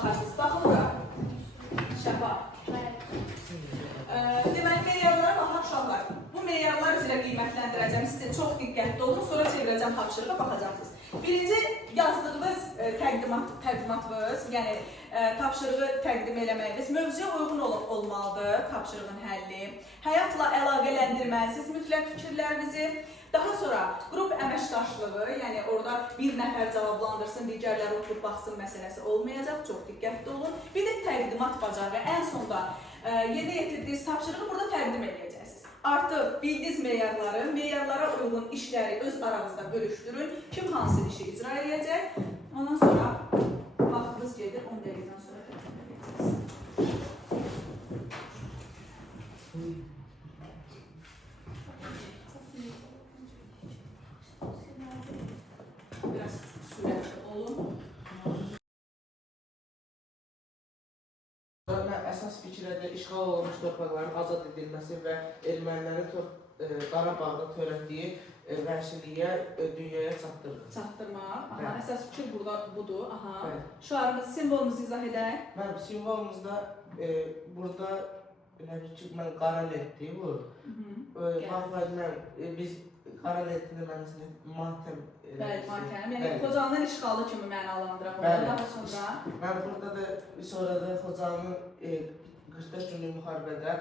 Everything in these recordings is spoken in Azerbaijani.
baxarsınız. Baxın bura. Şəffaf. Deməli, meyarlara baxaq uşaqlar. Bu meyarlar üzrə qiymətləndirəcəm. Sizə çox diqqətli olun, sonra çevirəcəm tapşırığa, baxacaqsınız. Birinci, yazdığınız təqdimatınız, yəni tapşırığı təqdim eləməyiniz mövzuya uyğun olmalıdır tapşırığın həlli. Həyatla əlaqələndirməlisiniz mütləq fikirlərinizi. Daha sonra qrup əməkdaşlığı, yəni orada bir nəfər cavablandırsın, digərləri oturub baxsın məsələsi olmayacaq, çox diqqətli olun. Bir də təqdimat bacarığı, ən sonda yerinə yetirdiyiniz tapşırığı burada təqdim edəcəksiniz. Artıq bildiyiniz meyarlara uyğun işləri öz aranızda bölüşdürün. Kim hansı işi icra edəcək? Ondan sonra vaxtınız gedir, 10 dəqiqədən sonra təqdim edəcəksiniz. Biraz sürətli olun. Əsas fikirdə işğal olunmuş torpaqların azad edilməsi və ermənilərin Qarabağda törətdiyi vəhşiliyə dünyaya Çatdırmaq. Əsas fikir budur. Şüarımız, simvolumuzu izah edək. Mənim simvolumuzda burada mən qara lentdir bu. Biz qara lentini matəm. Bəli, matəm. Yəni Xocalı'nın işğalı kimi mənalandıraq onu. Daha sonra? Mən burada da sonra da Xocalı'nın 45 günlük müharibədə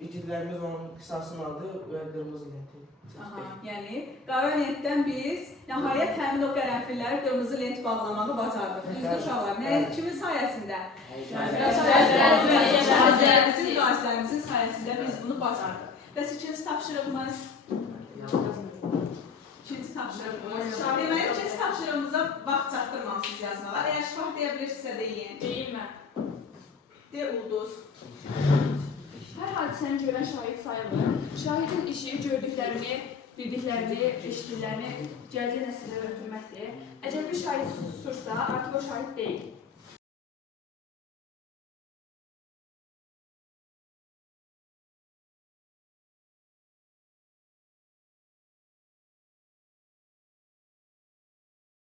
igidlərimiz onun qisasını aldı və qırmızı lenti. Yəni qara lentdən biz nəhayət həmin o qərənfilləri qırmızı lent bağlamağı bacardıq. Düzdür uşaqlar? Kimin sayəsində? Qazilərimizin sayəsində biz bunu bacardıq. Bəs ikinci tapşırığımız? İkinci tapşırığımız. Deməli, ikinci tapşırığımıza vaxt çatdırmamışsınız yazmalar. Əgər şifah deyə bilirsinizsə deyin. Deyilmə. De ulduz. Hər hadisəni görən şahid sayılır. Şahidin işi gördüklərini, bildiklərini, eşitdiklərini gələcək nəsillərə ötürməkdir. Əgər bir şahid susursa, artıq o şahid deyil.